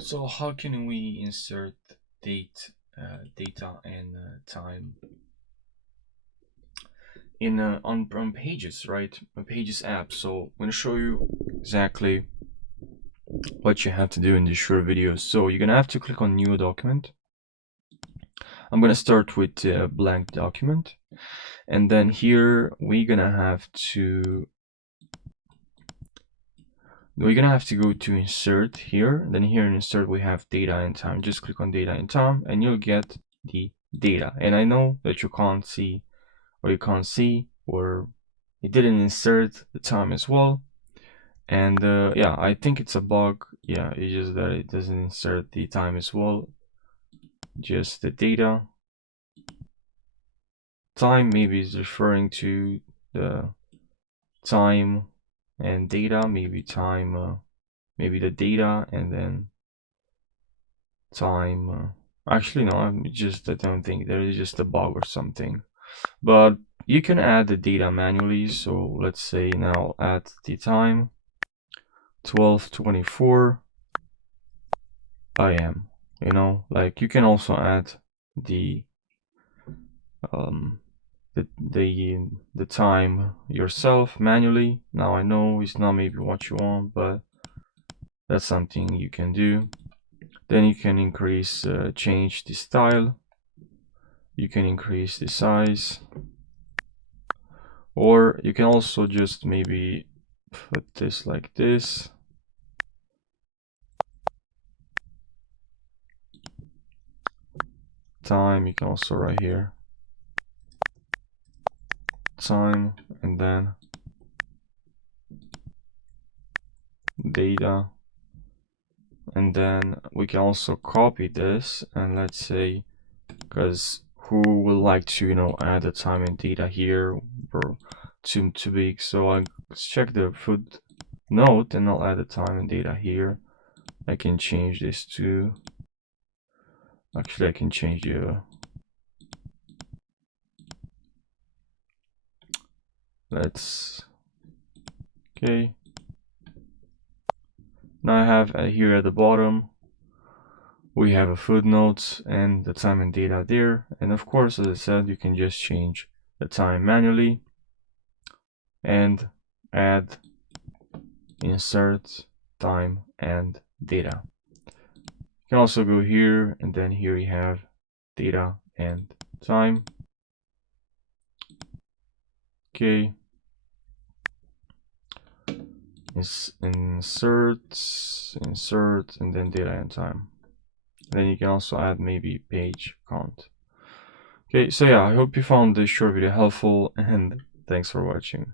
So how can we insert data and time in on Pages, right? On Pages app. So I'm gonna show you exactly what you have to do in this short video. So you're gonna have to click on New Document. I'm gonna start with a blank document, and then here we're gonna have to go to Insert here. Then here in Insert we have Data and Time. Just click on Data and Time, and you'll get the data. And I know that you can't see, or it didn't insert the time as well. And yeah, I think it's a bug. Yeah, it's just that it doesn't insert the time as well, just the data. Time maybe is referring to the time and data, maybe time, maybe the data and then time. Actually, no, I don't think there is just a bug or something. But you can add the data manually. So let's say now add the time 12:24 AM. You know, like you can also add the um the time yourself manually. Now I know it's not maybe what you want, but that's something you can do. Then you can change the style. You can increase the size, or you can also just maybe put this like this. Time, you can also right here time, and then data, and then we can also copy this, and let's say, because who would like to, you know, add the time and data here, or too big. So let's check the footnote, and I'll add the time and data here. I can change this to, actually I can change the okay. Now I have here at the bottom, we have a footnote and the time and data there. And of course, as I said, you can just change the time manually and add, insert time and data. You can also go here, and then here you have data and time. Okay. Insert, and then data and time. Then you can also add maybe page count. Okay, so yeah, I hope you found this short video helpful, and thanks for watching.